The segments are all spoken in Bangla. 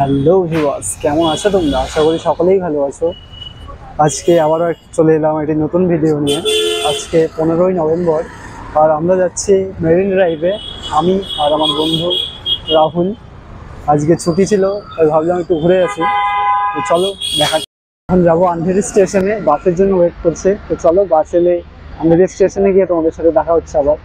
হ্যালো ভিউয়ার্স, কেমন আছো তোমরা? আশা করি সকলেই ভালো আছো। আজকে আবারও চলে এলাম একটি নতুন ভিডিও নিয়ে। আজকে 15ই নভেম্বর আর আমরা যাচ্ছি মেরিন ড্রাইভে। আমি আর আমার বন্ধু রাহুল। আজকে ছুটি ছিল, তাই ভাবলাম একটু ঘুরে আসি। তো চলো দেখা। এখন যাবো আন্ধেরি স্টেশনে, বাসের জন্য ওয়েট করছে। তো চলো বাস এলে আন্ধেরি স্টেশনে গিয়ে তোমাদের সাথে দেখা হচ্ছে আবার।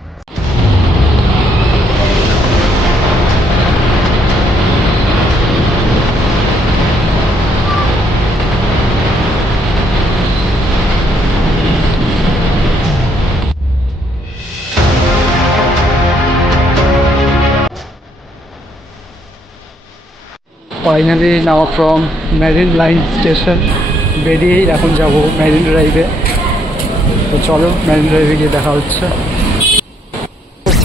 Finally now from marine line station, বেরিয়েই এখন যাব মেরিন ড্রাইভে। তো চলো মেরিন ড্রাইভে গিয়ে দেখা হচ্ছে।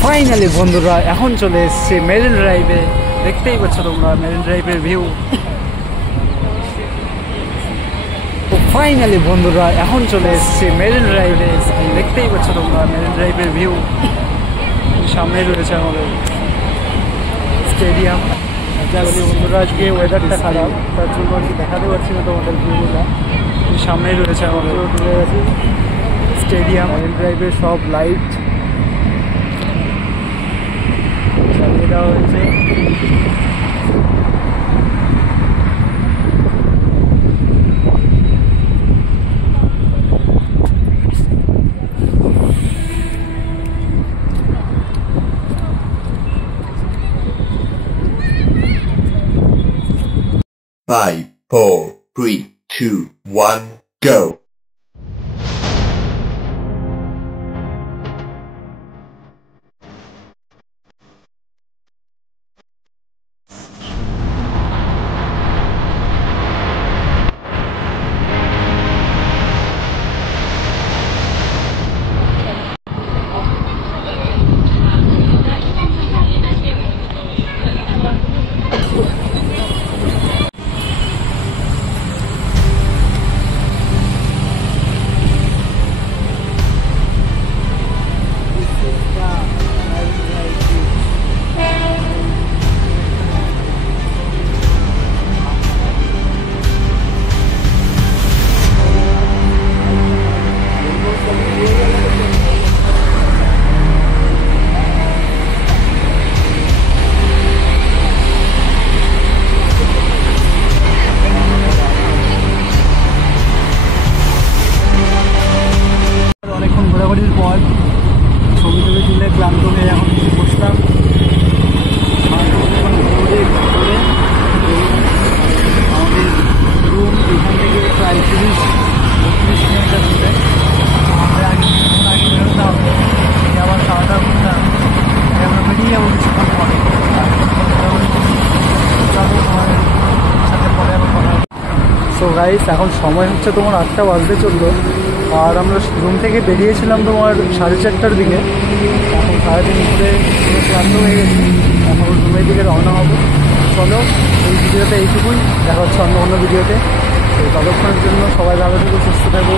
ফাইনালি বন্ধুরা এখন চলে এসেছি মেরিন ড্রাইভে। দেখতেই পাচ্ছ তোমরা মেরিন ড্রাইভের ভিউ। তো ফাইনালি বন্ধুরা এখন চলে এসেছি মেরিন ড্রাইভে। দেখতেই পাচ্ছ তোমরা মেরিন ড্রাইভের ভিউ। সামনেই রয়েছে আমাদের স্টেডিয়াম। বন্ধুরা আজকে ওয়েদারটা খারাপ, তার জন্য আর কি দেখাতে পারছি না তোমাদের ভিউগুলো। সামনেই রয়েছে আমাদের স্টেডিয়াম। মেরিন ড্রাইভের সব লাইট চালিয়ে দেওয়া হয়েছে। Five, four, three, two, one, go. অনেকক্ষণ ঘোরাঘুরির পর ছবি টবি তুলে ক্লান্ত হয়ে এখন বসলাম। আমাদের রুম এখান থেকে প্রায় 30-32 কিলোমিটার দূরে। আমাদের আগে বেরোতে হবে, আবার খাওয়া দাওয়া করতে হবে। আমরা বেরিয়ে যাবো কিছুক্ষণ পরে। সাথে পরে আবার কথা হবে। সো গাইস, এখন সময় হচ্ছে তোমার 8টা বাজতে চললো। আর আমরা রুম থেকে বেরিয়েছিলাম তোমার 4:30টার দিকে। এখন 3:30 ঘুরে ক্লান্ত হয়ে গেছি। এখন রুমের দিকে রওনা হবো। চলো এই ভিডিওতে এইটুকুই, দেখা হচ্ছে অন্য ভিডিওতে। তো ততক্ষণের জন্য সবাই ভালো থেকো, সুস্থ থাকো।